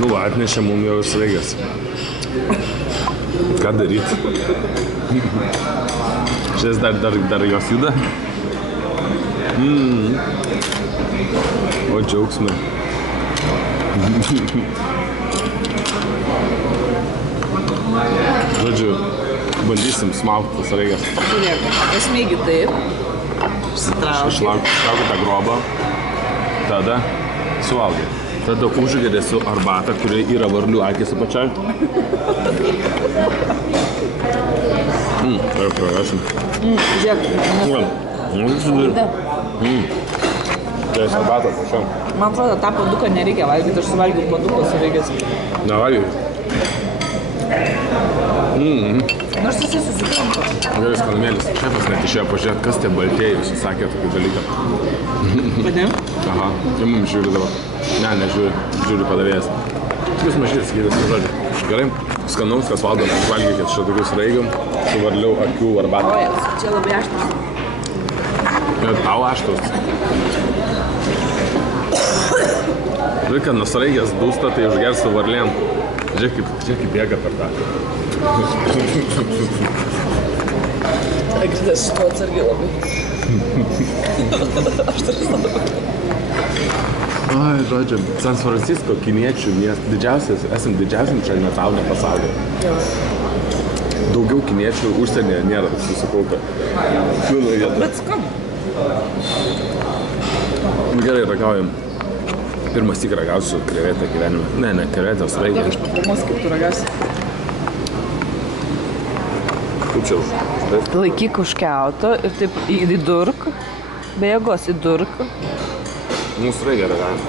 Nu, atnešė mum jau sraigas. Ką daryti? Šiais dar jos juda. O džiaugsmai. Žodžiu, bandysim smaukti sraigas. Žiūrėk, esmėgi taip. Išlauk tą grobą. Tada suvalgai. Tada užgėdė su arbata, kurioje yra varlių akis apačiai. Tai prarasim. Žiūrėk. Tai arbata, prašau. Man atrodo, tą paduką nereikia valgyti, aš suvalgiau paduką sraigas. Nevalgiau. Nors jisai susitinka. Gerai, skanumėlis. Šefas net išėjo pažiūrėti, kas tie baltieji, jis sakė tokį dalyką. Padėjom? Aha, tai mums žiūri dabar. Ne, nežiūri, žiūri padavėjas. Tokius mažytis skydas, žodžiu. Gerai, skanaus, kas valgome, valgykit šio tokius raigam, su varliau akių arbatą. Ojas, čia labai aštrus. Ir tau aštrus. Žiūrėk, kad nusraigės dūsta, tai užgers su varlėm. Žiūrėk, kaip bėga per tą. Agridas šito atsargiai labai. Aštrus labai. Ai, žodžiu, San Francisco, kiniečių miestas, esam didžiausiam Chinatowne pasaulyje. Daugiau kiniečių užsienyje nėra susikaupę. Bet skam. Gerai, ragaujam. Pirmas tik ragausiu krevetę gyvenime. Ne, krevetę, sraigą. Tiek aš papilmos, kaip tu ragausi. Kaip čia už? Laikyk užkiauto ir taip įdurk. Be jėgos įdurk. Nu, sraigą ragaujam.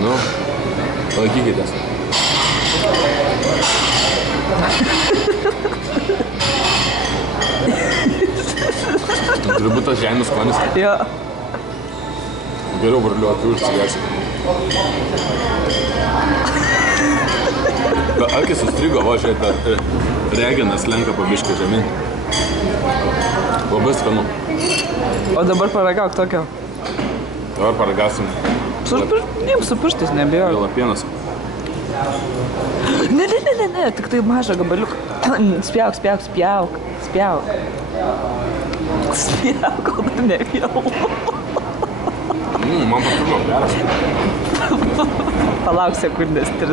Nu, palaikykitės. Turi būt tas žemės skonis. Jo. Geriau varliu akių užsigersi. Akis sustrigo, va, žiūrėk, reginas lenka pabiškai žemyn. Labai skanu. O dabar paragauk tokio. Dabar paragausim. Su pirštais nebijau. Jalapienas. Ne, tik tai mažą gabaliuką. Spjauk. Spjauk, kol dar nevėlu. Man patiko, geras. Palauk sekundės 3.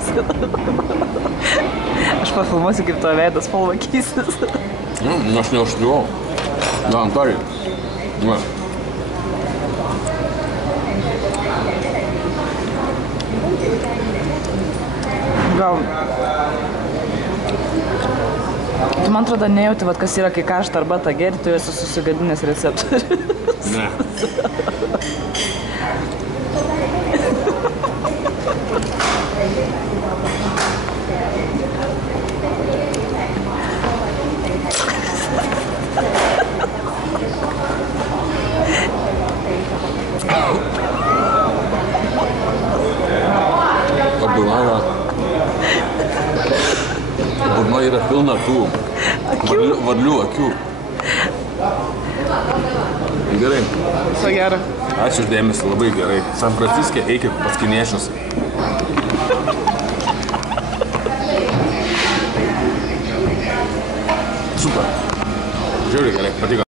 Aš pafilmuosiu, kaip to veidas spalva keisis. Aš neužkliuvau. Da, Antorijai. Va. Gal... Tu man atrodo nejauti, kas yra, kai karštą arbatą geri, tu esi susigadinęs receptorius. Ne. Burnoje yra pilna tų varlių akių. Gerai. Viso gero. Ačiū uždėmesi, labai gerai. San Franciske eikit pas kiniečius. Super. Žiūrėk gerai, patiko.